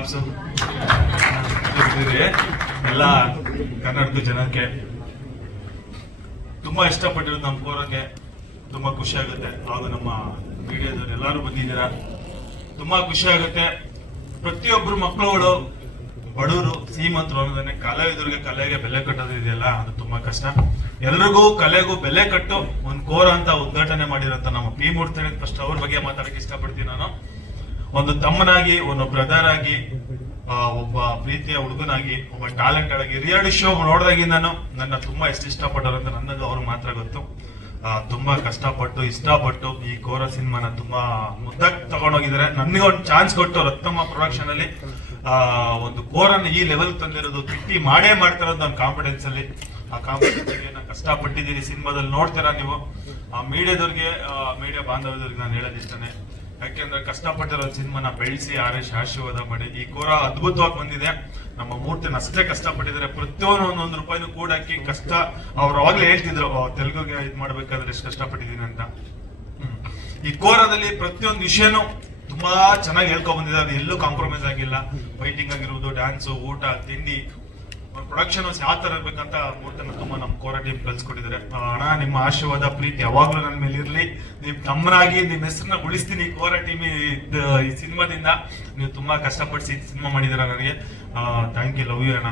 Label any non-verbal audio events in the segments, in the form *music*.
Claps ಎಲ್ಲ ಕನ್ನಡದ ಜನಕ್ಕೆ ತುಂಬಾ ಇಷ್ಟಪಟ್ಟಿರೋದು ನಮ್ಮ ಕೋರಕ್ಕೆ ತುಂಬಾ ಖುಷಿ ಆಗುತ್ತೆ. ಹಾಗೂ ನಮ್ಮ ಮೀಡಿಯಾದವ್ರು ಎಲ್ಲರೂ ಬಂದಿದ್ದೀರಾ? ತುಂಬಾ ಖುಷಿ ಆಗುತ್ತೆ. ಪ್ರತಿಯೊಬ್ಬರು ಮಕ್ಕಳುಗಳು, ಬಡವರು, ಶ್ರೀಮಂತರು ಅನ್ನೋದನ್ನೇ ಕಲಾವಿದರಿಗೆ ಕಲೆಗೆ ಬೆಲೆ ಕಟ್ಟೋದು ಇದೆಯಲ್ಲ, ಅದು ತುಂಬಾ ಕಷ್ಟ. ಎಲ್ರಿಗೂ ಕಲೆಗೂ ಬೆಲೆ ಕಟ್ಟು ಒಂದು ಕೋರ ಅಂತ ಉದ್ಘಾಟನೆ ಮಾಡಿರೋಂಥ ನಮ್ಮ ಪಿ ಮೂರ್ತಿ ಫಸ್ಟ್ ಅವ್ರ ಬಗ್ಗೆ ಮಾತಾಡಕ್ಕೆ ಇಷ್ಟಪಡ್ತೀನಿ ನಾನು. ಒಂದು ತಮ್ಮನಾಗಿ, ಒಂದು ಬ್ರದರ್ ಆಗಿ ಒಬ್ಬ ಪ್ರೀತಿಯ ಹುಡುಗನಾಗಿ, ಒಬ್ಬ ಟ್ಯಾಲೆಂಟ್ ಆಗಿ ರಿಯಾಲಿಟಿ ಶೋ ನೋಡಿದಾಗಿಂದನು ನನ್ನ ತುಂಬಾ ಎಷ್ಟು ಇಷ್ಟಪಟ್ಟರು ಅಂತ ನನ್ನದು ಅವ್ರು ಮಾತ್ರ ಗೊತ್ತು. ತುಂಬಾ ಕಷ್ಟಪಟ್ಟು, ಇಷ್ಟಪಟ್ಟು ಈ ಕೋರ ಸಿನಿಮಾನ ತುಂಬಾ ಮುದ್ದಾಗಿ ತಗೊಂಡೋಗಿದ್ದಾರೆ. ನನಗೆ ಒಂದು ಚಾನ್ಸ್ ಕೊಟ್ಟು ರತ್ನಮ್ಮ ಪ್ರೊಡಕ್ಷನ್ ಅಲ್ಲಿ ಒಂದು ಕೋರನ್ನು ಈ ಲೆವೆಲ್ ತಂದಿರೋದು ತಿಟ್ಟಿ ಮಾಡೇ ಮಾಡ್ತಿರೋದು ನನ್ನ ಕಾನ್ಫಿಡೆನ್ಸ್ ಅಲ್ಲಿ. ಆ ಕಾನ್ಫಿಡೆನ್ಸ್ ನಾನು ಕಷ್ಟಪಟ್ಟಿದ್ದೀನಿ. ಸಿನಿಮಾದಲ್ಲಿ ನೋಡ್ತೀರಾ ನೀವು? ಆ ಮೀಡಿಯಾದವ್ರಿಗೆ ಮೀಡಿಯಾ ಬಾಂಧವ್ಯದವ್ರಿಗೆ ನಾನು ಹೇಳೋದು ಇಷ್ಟನೇ ಯಾಕೆಂದ್ರೆ ಕಷ್ಟಪಟ್ಟಿರೋ ಸಿನಿಮಾನ ಬೆಳೆಸಿ ಆರೇಶ್ ಆಶೀರ್ವಾದ ಮಾಡಿ ಈ ಕೋರ ಅದ್ಭುತವಾಗಿ ಬಂದಿದೆ. ನಮ್ಮ ಮೂರ್ತಿನ ಅಷ್ಟೇ ಕಷ್ಟಪಟ್ಟಿದ್ದಾರೆ. ಪ್ರತಿಯೊಂದು ಒಂದೊಂದು ರೂಪಾಯಿನೂ ಕೂಡ ಹಾಕಿ ಕಷ್ಟ ಅವ್ರು ಅವಾಗ್ಲೇ ಹೇಳ್ತಿದ್ರು "ಓ, ತೆಲುಗುಗೆ ಇದ್ ಮಾಡ್ಬೇಕಾದ್ರೆ ಎಷ್ಟು ಕಷ್ಟಪಟ್ಟಿದ್ದೀನಿ ಅಂತ. ಈ ಕೋರದಲ್ಲಿ ಪ್ರತಿಯೊಂದು ವಿಷಯನೂ ತುಂಬಾ ಚೆನ್ನಾಗಿ ಹೇಳ್ಕೊಂಡ್ ಬಂದಿದ್ದಾರೆ ಎಲ್ಲೂ ಕಾಂಪ್ರಮೈಸ್ ಆಗಿಲ್ಲ. ಫೈಟಿಂಗ್ ಆಗಿರ್ಬೋದು ಡ್ಯಾನ್ಸು ಊಟ ತಿಂಡಿ ಪ್ರೊಡಕ್ಷನ್ ಯಾವ ತರ ಇರ್ಬೇಕಂತ ಮೂರ್ತನ ತುಂಬಾ ನಮ್ಮ ಕೋರ ಟೀಮ್ ಕಲ್ಸ್ಕೊಟ್ಟಿದ್ದಾರೆ. ಅಣ್ಣ ನಿಮ್ಮ ಆಶೀರ್ವಾದ ಪ್ರೀತಿ ಯಾವಾಗ್ಲೂ ನನ್ನ ಮೇಲೆ ಇರ್ಲಿ. ನೀವು ತಮ್ಮನಾಗಿ ನಿಮ್ಮ ಹೆಸರನ್ನ ಉಳಿಸ್ತೀನಿ ಕೋರ ಟೀಮ್ ಈ ಸಿನಿಮಾದಿಂದ. ನೀವು ತುಂಬಾ ಕಷ್ಟಪಡಿಸಿ ಸಿನಿಮಾ ಮಾಡಿದಿರ ನನಗೆ. ಥ್ಯಾಂಕ್ ಯು ಲವ್ ಯು ಅಣ್ಣ.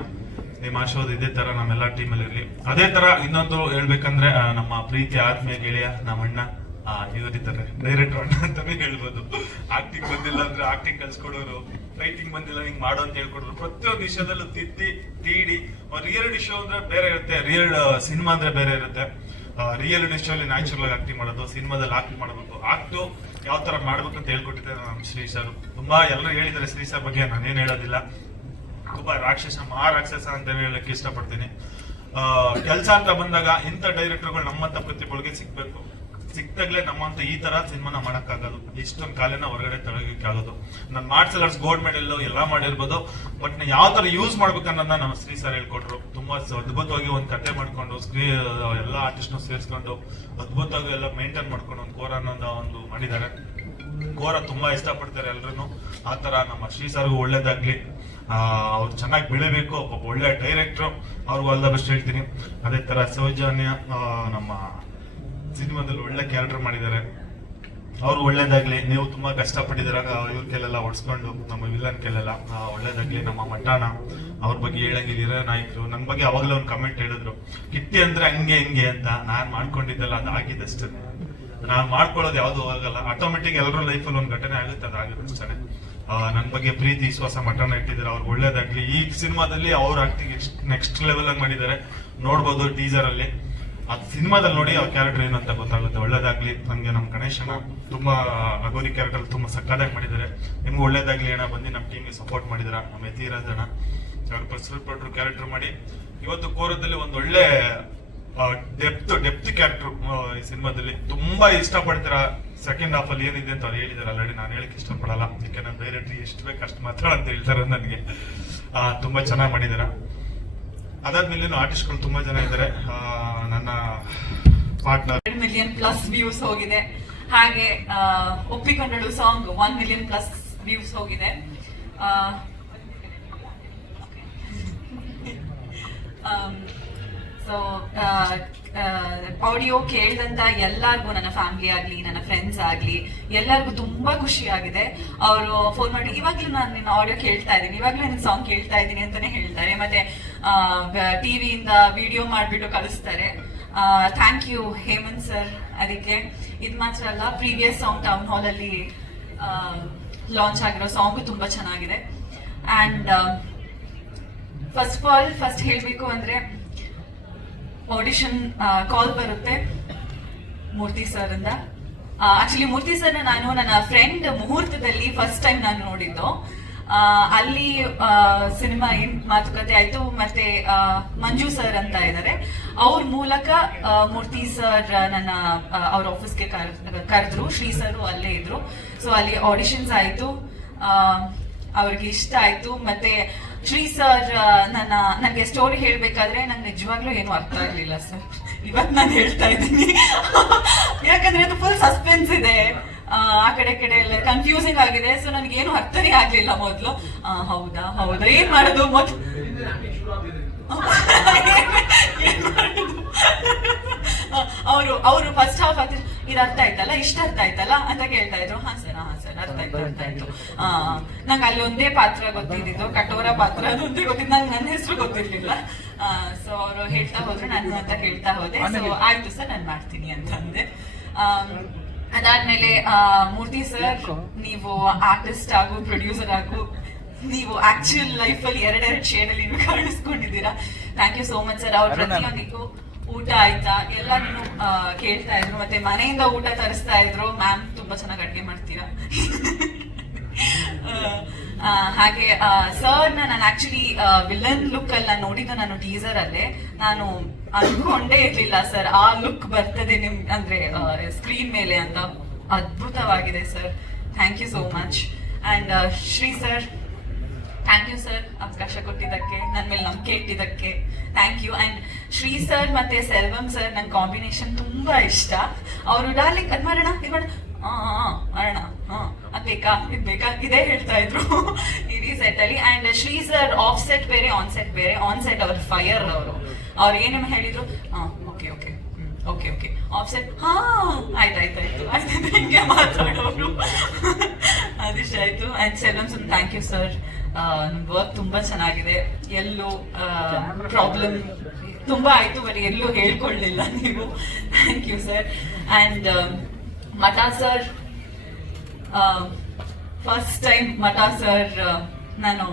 ನಿಮ್ಮ ಆಶೀರ್ವಾದ ಇದೇ ತರ ನಮ್ಮೆಲ್ಲ ಟೀಮಲ್ಲಿ ಇರಲಿ. ಅದೇ ತರ ಇನ್ನೊಂದು ಹೇಳ್ಬೇಕಂದ್ರೆ ನಮ್ಮ ಪ್ರೀತಿ ಆತ್ಮೀಯ ಗೆಳೆಯ ನಮ್ಮ ಅಣ್ಣ ಆ, ಇವರಿದ್ದಾರೆ. ಡೈರೆಕ್ಟರ್ ಅಣ್ಣ ಅಂತಾನೆ ಹೇಳ್ಬೋದು. ಆಕ್ಟಿಂಗ್ ಬಂದಿಲ್ಲ ಅಂದ್ರೆ ಆಕ್ಟಿಂಗ್ ಕಲ್ಸ್ಕೊಡೋರು. ರೈಟಿಂಗ್ ಬಂದಿಲ್ಲ, ಹಿಂಗ್ ಮಾಡು ಅಂತ ಹೇಳ್ಕೊಡ್ರು ಪ್ರತಿಯೊಂದು ವಿಷಯದಲ್ಲೂ ತಿದ್ದಿ, ತೀಡಿ ರಿಯಾಲಿಟಿ ಶೋ ಅಂದ್ರೆ ಬೇರೆ ಇರುತ್ತೆ. ರಿಯಲ್ ಸಿನಿಮಾ ಅಂದ್ರೆ ಬೇರೆ ಇರುತ್ತೆ. ರಿಯಾಲಿಟಿ ಶೋ ಅಲ್ಲಿ ನ್ಯಾಚುರಲ್ ಆಗಿ ಆಕ್ಟಿಂಗ್ ಮಾಡೋದು ಸಿನಿಮಾದಲ್ಲಿ ಆಕ್ಟ್ ಮಾಡಬೇಕು. ಆಕ್ಟು ಯಾವ ತರ ಮಾಡ್ಬೇಕು ಅಂತ ಹೇಳ್ಕೊಟ್ಟಿದ್ದಾರೆ ನಮ್ಮ ಶ್ರೀ ಸರ್. ತುಂಬಾ ಎಲ್ಲರೂ ಹೇಳಿದ್ದಾರೆ ಶ್ರೀ ಸರ್ ಬಗ್ಗೆ, ನಾನೇನ್ ಹೇಳೋದಿಲ್ಲ. ತುಂಬಾ ರಾಕ್ಷಸ, ಮಹಾರಾಕ್ಷಸ ಅಂತ ಹೇಳಕ್ಕೆ ಇಷ್ಟಪಡ್ತೀನಿ. ಕೆಲಸ ಅಂತ ಬಂದಾಗ ಇಂಥ ಡೈರೆಕ್ಟರ್ಗಳು ನಮ್ಮಂತ ಪ್ರತಿಭೆಗಳಿಗೆ ಸಿಗ್ಬೇಕು. ಸಿಕ್ತಾಗ್ಲೇ ನಮ್ಮಂತ ಈ ತರ ಸಿನಿಮಾನ ಮಾಡಕ್ಕಾಗೋದು. ಇಷ್ಟೊಂದು ಕಾಲೇನ ಹೊರಗಡೆ ಆಗೋದು ನಾನು ಮಾರ್ಷಲ್ ಆರ್ಟ್ಸ್ ಗೋಲ್ಡ್ ಮೆಡಲ್ ಎಲ್ಲ ಮಾಡಿರ್ಬೋದು. ಬಟ್ ಯಾವ ತರ ಯೂಸ್ ಮಾಡ್ಬೇಕನ್ನೋದನ್ನ ನಮ್ಮ ಶ್ರೀ ಸರ್ ಹೇಳ್ಕೊಟ್ರು. ತುಂಬಾ ಅದ್ಭುತವಾಗಿ ಒಂದು ಕತೆ ಮಾಡ್ಕೊಂಡು ಸ್ಕ್ರೀ ಎಲ್ಲ ಆರ್ಟಿಸ್ಟ್ ಸೇರಿಸ್ಕೊಂಡು, ಅದ್ಭುತವಾಗಿ ಎಲ್ಲ ಮೇಂಟೈನ್ ಮಾಡ್ಕೊಂಡು ಒಂದು ಕೋರ ಅನ್ನೋ ಒಂದು ಮಾಡಿದ್ದಾರೆ. ಕೋರ ತುಂಬಾ ಇಷ್ಟಪಡ್ತಾರೆ ಎಲ್ರು ಆ ತರ ನಮ್ಮ ಶ್ರೀ ಸರ್ಗೂ ಒಳ್ಳೇದಾಗ್ಲಿ. ಅವ್ರು ಚೆನ್ನಾಗಿ ಬೆಳಿಬೇಕು. ಒಬ್ಬ ಒಳ್ಳೆ ಡೈರೆಕ್ಟ್ರು ಅವ್ರಿಗೂ ಆಲ್ ಬೆಸ್ಟ್ ಹೇಳ್ತೀನಿ. ಅದೇ ತರ ಸೌಜನ್ಯ ನಮ್ಮ ಸಿನಿಮಾದಲ್ಲಿ ಒಳ್ಳೆ ಕ್ಯಾರೆಕ್ಟರ್ ಮಾಡಿದ್ದಾರೆ. ಅವ್ರು ಒಳ್ಳೇದಾಗ್ಲಿ, ನೀವು ತುಂಬಾ ಕಷ್ಟಪಟ್ಟಿದ್ದೀರ. ಇವ್ರ ಕೆಲೆಲ್ಲ ಹೊಡ್ಸ್ಕೊಂಡು, ನಮ್ಮ ವಿಲನ್ ಕೆಲೆಲ್ಲ ಒಳ್ಳೇದಾಗ್ಲಿ, ನಮ್ಮ ಮಠಾಣ ಅವ್ರ ಬಗ್ಗೆ ಹೇಳಂಗಿದ್ದೀರ, ನಾಯಕರು? ನನ್ನ ಬಗ್ಗೆ ಅವಾಗಲೇ ಒಂದು ಕಮೆಂಟ್ ಹೇಳಿದ್ರು. ಕಿತ್ತಿ ಅಂದ್ರೆ ಹಂಗೆ, ಹಿಂಗೆ ಅಂತ ನಾನ್ ಮಾಡ್ಕೊಂಡಿದ್ದಲ್ಲ ಅದು ಆಗಿದ್ದಷ್ಟೇ. ನಾನ್ ಮಾಡ್ಕೊಳ್ಳೋದು ಯಾವ್ದು ಆಗಲ್ಲ. ಆಟೋಮೆಟಿಕ್ ಎಲ್ಲರ ಲೈಫಲ್ಲಿ ಒಂದು ಘಟನೆ ಆಗುತ್ತೆ ಅದಾಗುತ್ತೆ ಅಷ್ಟೇ. ನನ್ನ ಬಗ್ಗೆ ಪ್ರೀತಿ, ವಿಶ್ವಾಸ, ಮಠನ ಇಟ್ಟಿದ್ದಾರೆ. ಅವ್ರಿಗೆ ಒಳ್ಳೇದಾಗ್ಲಿ. ಈ ಸಿನಿಮಾದಲ್ಲಿ ಅವ್ರ ಆಕ್ಟಿಂಗ್ ನೆಕ್ಸ್ಟ್ ಲೆವೆಲ್ ಆಗಿ ಮಾಡಿದ್ದಾರೆ. ನೋಡ್ಬೋದು ಟೀಸರ್ ಅಲ್ಲಿ. ಅದು ಸಿನಿಮಾದಲ್ಲಿ ನೋಡಿ ಅವ್ರ ಕ್ಯಾರೆಕ್ಟರ್ ಏನು ಅಂತ ಗೊತ್ತಾಗುತ್ತೆ. ಒಳ್ಳೇದಾಗ್ಲಿ ನಮ್ಗೆ ನಮ್ಮ ಗಣೇಶನ ತುಂಬಾ ಅಗೋರಿ ಕ್ಯಾರೆಕ್ಟರ್ ತುಂಬಾ ಸಕ್ಕದಾಗಿ ಮಾಡಿದ್ದಾರೆ. ನಿಮ್ಗೆ ಒಳ್ಳೇದಾಗ್ಲಿ ಅಣ್ಣ ಬಂದು ನಮ್ಮ ಟೀಮ್ಗೆ ಸಪೋರ್ಟ್ ಮಾಡಿದ್ರ ನಮ್ಮ ಯತಿರಾಜ್ ಅಣ್ಣ ಅವ್ರ ಪರ್ಸನಲ್ ಕ್ಯಾರೆಕ್ಟರ್ ಮಾಡಿ. ಇವತ್ತು ಕೋರದಲ್ಲಿ ಒಂದು ಒಳ್ಳೆ ಡೆಪ್ತ್ ಡೆಪ್ತ್ ಕ್ಯಾರೆಕ್ಟರ್ ಈ ಸಿನಿಮಾದಲ್ಲಿ. ತುಂಬಾ ಇಷ್ಟಪಡ್ತೀರಾ? ಸೆಕೆಂಡ್ ಹಾಫ್ ಅಲ್ಲಿ ಏನಿದೆ ಅಂತ ಅವ್ರು ಹೇಳಿದಾರೆ ಆಲ್ರೆಡಿ ನಾನು ಹೇಳಕ್ ಇಷ್ಟಪಡಲ್ಲ. ಬೇರೆ ಡೈರೆಕ್ಟ್ರಿ ಎಷ್ಟು ಬೇಕು ಅಷ್ಟು ಮಾತ್ರ ಅಂತ ಹೇಳ್ತಾರೆ ನನಗೆ ಆ, ತುಂಬಾ ಚೆನ್ನಾಗಿ ಮಾಡಿದಾರ. ಅದಾದ್ಮೇಲೆ ಆರ್ಟಿಸ್ಟ್ಗಳು ತುಂಬಾ ಜನ ಇದ್ದಾರೆ. ನನ್ನ ಪಾರ್ಟ್ನರ್ ಮಿಲಿಯನ್ ಪ್ಲಸ್ ವ್ಯೂಸ್ ಹೋಗಿದೆ. ಹಾಗೆ ಒಪ್ಪಿಕೊಂಡಳು song one million plus views ಹೋಗಿದೆ. ಸೊ *laughs* ಆಡಿಯೋ ಕೇಳಿದಂತ ಎಲ್ಲಾರ್ಗು ನನ್ನ ಫ್ಯಾಮಿಲಿ ಆಗ್ಲಿ, ನನ್ನ ಫ್ರೆಂಡ್ಸ್ ಆಗ್ಲಿ, ಎಲ್ಲರಿಗೂ ತುಂಬಾ ಖುಷಿ ಆಗಿದೆ ಅವರು ಫೋನ್ ಮಾಡಿ, ಇವಾಗ್ಲೂ ನಾನು ನಿನ್ನ ಆಡಿಯೋ ಕೇಳ್ತಾ ಇದ್ದೀನಿ, ಇವಾಗ್ಲೂ ನಿನ್ನ ಸಾಂಗ್ ಕೇಳ್ತಾ ಇದ್ದೀನಿ ಅಂತಾನೆ ಹೇಳ್ತಾರೆ. ಮತ್ತೆ ಟಿವಿಯಿಂದ ವಿಡಿಯೋ ಮಾಡಿಬಿಟ್ಟು ಕಳಿಸ್ತಾರೆ ಥ್ಯಾಂಕ್ ಯು ಹೇಮಂತ್ ಸರ್ ಅದಕ್ಕೆ. ಇದು ಮಾತ್ರ ಅಲ್ಲ ಪ್ರೀವಿಯಸ್ ಸಾಂಗ್ ಟೌನ್ ಹಾಲ್ ಅಲ್ಲಿ ಲಾಂಚ್ ಆಗಿರೋ ಸಾಂಗು ತುಂಬಾ ಚೆನ್ನಾಗಿದೆ. And first of all first ಹೇಳಬೇಕು ಅಂದ್ರೆ ಆಡಿಷನ್ ಕಾಲ್ ಬರುತ್ತೆ ಮೂರ್ತಿ ಸರ್ ಇಂದ. ಆಕ್ಚುಲಿ ಮೂರ್ತಿ ಸರ್ನ ನಾನು ನನ್ನ ಫ್ರೆಂಡ್ ಮುಹೂರ್ತದಲ್ಲಿ ಫಸ್ಟ್ ಟೈಮ್ ನಾನು ನೋಡಿದ್ದು. ಅಲ್ಲಿ ಸಿನಿಮಾ ಏನ್ ಮಾತುಕತೆ ಆಯ್ತು, ಮತ್ತೆ ಮಂಜು ಸರ್ ಅಂತ ಇದ್ದಾರೆ ಅವ್ರ ಮೂಲಕ ಮೂರ್ತಿ ಸರ್ ನನ್ನ ಅವ್ರ ಆಫೀಸ್ಗೆ ಕರೆದ್ರು. ಶ್ರೀ ಸರ್ ಅಲ್ಲೇ ಇದ್ರು. ಸೊ ಅಲ್ಲಿ ಆಡಿಷನ್ಸ್ ಆಯ್ತು. ಅವ್ರಿಗೆ ಇಷ್ಟ ಆಯ್ತು. ಮತ್ತೆ, ಶ್ರೀ ಸರ್ ನನ್ನ, ನನಗೆ ಸ್ಟೋರಿ ಹೇಳ್ಬೇಕಾದ್ರೆ ನಂಗೆ ನಿಜವಾಗ್ಲೂ ಏನು ಅರ್ಥ ಆಗ್ಲಿಲ್ಲ ಸರ್ ಇವತ್ತು ನಾನು ಹೇಳ್ತಾ ಇದ್ದೀನಿ. ಯಾಕಂದ್ರೆ ಅದು ಫುಲ್ ಸಸ್ಪೆನ್ಸ್ ಇದೆ. ಆ ಕಡೆ ಕಡೆ ಎಲ್ಲ ಕನ್ಫ್ಯೂಸಿಂಗ್ ಆಗಿದೆ. ಸೊ ನನಗೆ ಏನು ಅರ್ಥನೇ ಆಗ್ಲಿಲ್ಲ ಮೊದ್ಲು. ಹೌದಾ? ಹೌದಾ? ಏನ್ ಮಾಡೋದು ಮೊದ್ಲು? *laughs* ಅವರು ಅವರು ಫಸ್ಟ್ ಹಾಫ್ ಆಗ್ತಿದ್ರು ಇದು ಅರ್ಥ ಆಯ್ತಲ್ಲ? ಇಷ್ಟ ಅರ್ಥ ಆಯ್ತಲ್ಲ? ಅಂತ ಕೇಳ್ತಾ ಇದ್ರು. ಹಾ ಸರ್ ಹಾ ಸರ್ ಅರ್ಥ ಆಯ್ತು ಅರ್ಥ ಆಯ್ತು. ಆ, ನಂಗೆ ಅಲ್ಲಿ ಒಂದೇ ಪಾತ್ರ ಗೊತ್ತಿದ್ದು ಕಟೋರ ಪಾತ್ರ ಅದೊಂದೇ ಗೊತ್ತಿದ್ದು. ನಂಗೆ ನನ್ನ ಹೆಸರು ಗೊತ್ತಿರ್ಲಿಲ್ಲ. ಸೊ ಅವರು ಹೇಳ್ತಾ ಹೋದ್ರೆ ನಾನು ಅಂತ ಕೇಳ್ತಾ ಹೋದೆ. ಸೊ ಆಯ್ತು ಸರ್ ನಾನು ಮಾಡ್ತೀನಿ ಅಂತ ಅಂದೆ. ಅದಾದ್ಮೇಲೆ ಮೂರ್ತಿ ಸರ್ ನೀವು ಆರ್ಟಿಸ್ಟ್ ಆಗು ಪ್ರೊಡ್ಯೂಸರ್ ಆಗು ನೀವು ಆಕ್ಚುಯಲ್ ಲೈಫ್ ಅಲ್ಲಿ ಎರಡೆರಡು ಶೇಡ್ ಅಲ್ಲಿ ನೀವು ಕಾಣಿಸ್ಕೊಂಡಿದ್ದೀರಾ? Thank you so much sir ಅವ್ರ ಪ್ರತಿಯೊಂದಿಗೂ ಊಟ ಆಯ್ತಾ? ಎಲ್ಲ ನೀವು ಕೇಳ್ತಾ ಇದ್ರು ಮತ್ತೆ ಮನೆಯಿಂದ ಊಟ ತರಿಸ್ತಾ ಇದ್ರು. ಮ್ಯಾಮ್ ತುಂಬಾ ಚೆನ್ನಾಗಿ ಅಡ್ಗೆ ಮಾಡ್ತೀರಾ? *laughs* ಹಾಗೆ ಸರ್ ನಾನು ಆಕ್ಚುಲಿ ವಿಲನ್ ಲುಕ್ ಎಲ್ಲ ನಾನು ನೋಡಿದ್ದು ನಾನು ಟೀಸರ್ ಅಲ್ಲೇ. ನಾನು ಅನ್ಕೊಂಡೇ ಇರ್ಲಿಲ್ಲ ಸರ್ ಆ ಲುಕ್ ಬರ್ತದೆ ನಿಮ್ ಅಂದ್ರೆ ಸ್ಕ್ರೀನ್ ಮೇಲೆ ಅಂತ. ಅದ್ಭುತವಾಗಿದೆ sir thank you so much and Shri sir thank you sir ಅವಕಾಶ ಕೊಟ್ಟಿದ್ದಕ್ಕೆ ನನ್ನ ಮೇಲೆ ನಂಬಿಕೆ ಇಟ್ಟಿದ್ದಕ್ಕೆ. Thank you and Shri sir ಮತ್ತೆ ಸೆಲ್ವಂ ಸರ್ ನನ್ನ ಕಾಂಬಿನೇಷನ್ ತುಂಬಾ ಇಷ್ಟ. ಅವರು ಡಾರ್ಲಿಂಗ್ ಅದ್ ಮಾಡೋಣ ಇದು ಮಾಡೋಣ. ಹಾ, ಮಾಡೋಣ. ಹಾ. ಅದ್ ಬೇಕಾ ಇದ್ ಬೇಕಾ, ಇದೇ ಹೇಳ್ತಾ ಇದ್ರು. *laughs* ಇಡೀ ಸೆಟ್ ಅಲ್ಲಿ. And Shri sir off set ಬೇರೆ ಆನ್ ಸೆಟ್ ಬೇರೆ. ಆನ್ ಸೆಟ್ ಅವ್ರ ಫೈರ್ ಅವರು. ಅವ್ರು ಏನೇನು ಹೇಳಿದ್ರು. Okay okay okay okay off set ಹಾ ಆಯ್ತಾಯ್ತು ಆಯ್ತು *laughs* ಹಿಂಗೆ ಮಾತಾಡೋರು. *laughs* ಅದಿಷ್ಟ ಆಯ್ತು. ಅಂಡ್ ಸೆಲ್ವಂ ಸುಮ್ ಥ್ಯಾಂಕ್ ಯು ಸರ್ ವರ್ಕ್ ತುಂಬಾ ಚೆನ್ನಾಗಿದೆ. ಎಲ್ಲೂ ಪ್ರಾಬ್ಲಮ್ ತುಂಬಾ ಆಯ್ತು ಬರೀ ಎಲ್ಲೂ ಹೇಳ್ಕೊಳ್ಳಿಲ್ಲ ನೀವು. Thank you sir and Mata sir first time Mata sir ನಾನು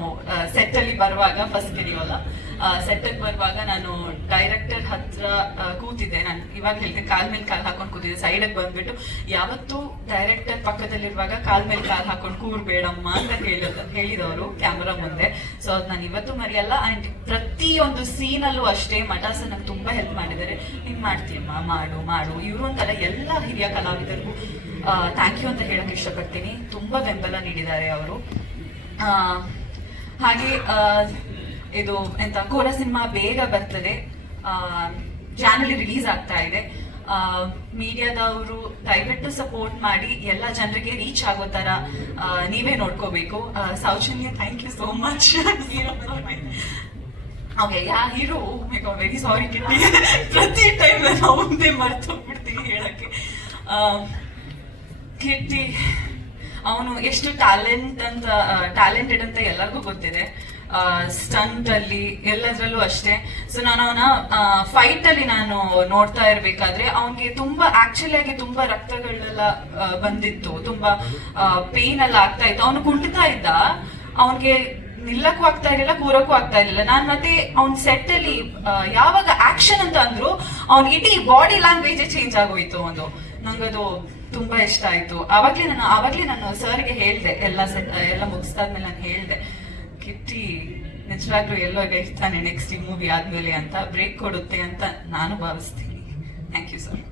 ಸೆಟ್ ಅಲ್ಲಿ ಬರುವಾಗ ಫಸ್ಟ್ ವಿಡಿಯೋಲ್ಲ ಸೆಟ್ ಅಲ್ಲಿ ಬರುವಾಗ ನಾನು ಡೈರೆಕ್ಟರ್ ಹತ್ರ ಕೂತಿದ್ದೆ. ನಾನು ಇವಾಗ ಹೇಳ್ತೀನಿ ಕಾಲ್ ಮೇಲೆ ಕಾಲ್ ಹಾಕೊಂಡು ಕೂತಿದ್ದೆ. ಸೈಡ್ ಬಂದ್ಬಿಟ್ಟು, ಯಾವತ್ತೂ ಡೈರೆಕ್ಟರ್ ಪಕ್ಕದಲ್ಲಿರುವಾಗ ಕಾಲ್ ಮೇಲೆ ಕಾಲ್ ಹಾಕೊಂಡು ಕೂರ್ಬೇಡಮ್ಮ ಅಂತ ಹೇಳಿದ ಹೇಳಿದವರು ಕ್ಯಾಮರಾ ಮುಂದೆ. ಸೊ ಅದು ನಾನು ಇವತ್ತು ಮರೆಯಲ್ಲ. ಅಂಡ್ ಪ್ರತಿಯೊಂದು ಸೀನಲ್ಲೂ ಅಷ್ಟೇ ಮಟಾಸ ನಂಗೆ ತುಂಬಾ ಹೆಲ್ಪ್ ಮಾಡಿದ್ದಾರೆ. ಹಿಂಗೆ ಮಾಡ್ತೀಯಮ್ಮ? ಮಾಡು ಮಾಡು. ಇವರು ಅಂತಲ್ಲ ಎಲ್ಲ ಹಿರಿಯ ಕಲಾವಿದರಿಗೂ ಥ್ಯಾಂಕ್ ಯು ಅಂತ ಹೇಳಕ್ ಇಷ್ಟಪಡ್ತೀನಿ. ತುಂಬಾ ಬೆಂಬಲ ನೀಡಿದ್ದಾರೆ ಅವರು. ಹಾಗೆ ಇದು ಎಂತ, ಕೋರ ಸಿನಿಮಾ ಬೇಗ ಬರ್ತದೆ. ಜಾನಲ್ಲಿ ರಿಲೀಸ್ ಆಗ್ತಾ ಇದೆ. ಮೀಡಿಯಾದವರು ದಯವಿಟ್ಟು ಸಪೋರ್ಟ್ ಮಾಡಿ, ಎಲ್ಲ ಜನರಿಗೆ ರೀಚ್ ಆಗೋ ತರ ನೀವೇ ನೋಡ್ಕೋಬೇಕು. Soujanya thank you so much okay yeah hero make very sorry ಪ್ರತಿ ಟೈಮ್ ನಾನು ಮರ್ತು ಹೋಗ್ಬಿಡ್ತೀನಿ ಹೇಳಕ್ಕೆ. ಕೀರ್ತಿ ಅವನು ಎಷ್ಟು ಟ್ಯಾಲೆಂಟ್ ಅಂತ ಟ್ಯಾಲೆಂಟೆಡ್ ಅಂತ ಎಲ್ಲರಿಗೂ ಗೊತ್ತಿದೆ. ಸ್ಟಂಟ್ ಅಲ್ಲಿ ಎಲ್ಲದರಲ್ಲೂ ಅಷ್ಟೇ. ಸೊ ನಾನು ಅವನ ಫೈಟ್ ಅಲ್ಲಿ ನಾನು ನೋಡ್ತಾ ಇರ್ಬೇಕಾದ್ರೆ ಅವನಿಗೆ ತುಂಬಾ ಆಕ್ಚುಲಿ ಆಗಿ ತುಂಬಾ ರಕ್ತಗಳೆಲ್ಲ ಬಂದಿತ್ತು. ತುಂಬಾ ಪೇನ್ ಎಲ್ಲ ಆಗ್ತಾ ಇತ್ತು. ಅವನು ಕುಂಟ್ತಾ ಇದ್ದ. ಅವನಿಗೆ ನಿಲ್ಲಕ್ಕೂ ಆಗ್ತಾ ಇರಲಿಲ್ಲ, ಕೂರಕ್ಕೂ ಆಗ್ತಾ ಇರಲಿಲ್ಲ. ನಾನ್ ಮತ್ತೆ ಅವ್ನ್ ಸೆಟ್ ಅಲ್ಲಿ ಯಾವಾಗ ಆಕ್ಷನ್ ಅಂತ ಅಂದ್ರು, ಅವ್ನ್ ಇಡೀ ಬಾಡಿ ಲ್ಯಾಂಗ್ವೇಜ್ ಚೇಂಜ್ ಆಗೋಯ್ತು ಒಂದು ನಂಗದು ತುಂಬಾ ಇಷ್ಟ ಆಯ್ತು. ಅವಾಗ್ಲೇ ನಾನು ಅವಾಗ್ಲೇ ನಾನು ಸರ್ಗೆ ಹೇಳ್ದೆ, ಎಲ್ಲ ಸೆಟ್ ಎಲ್ಲ ಮುಗಿಸ್ದಾದ್ಮೇಲೆ ನಾನು ಹೇಳ್ದೆ. ಕಿಟ್ಟಿ ನಿಜವಾಗ್ಲೂ ಎಲ್ಲೋ ಇರ್ತಾನೆ ನೆಕ್ಸ್ಟ್ ಈ ಮೂವಿ ಆದ್ಮೇಲೆ ಅಂತ ಬ್ರೇಕ್ ಕೊಡುತ್ತೆ ಅಂತ ನಾನು ಭಾವಿಸ್ತೀನಿ. Thank you sir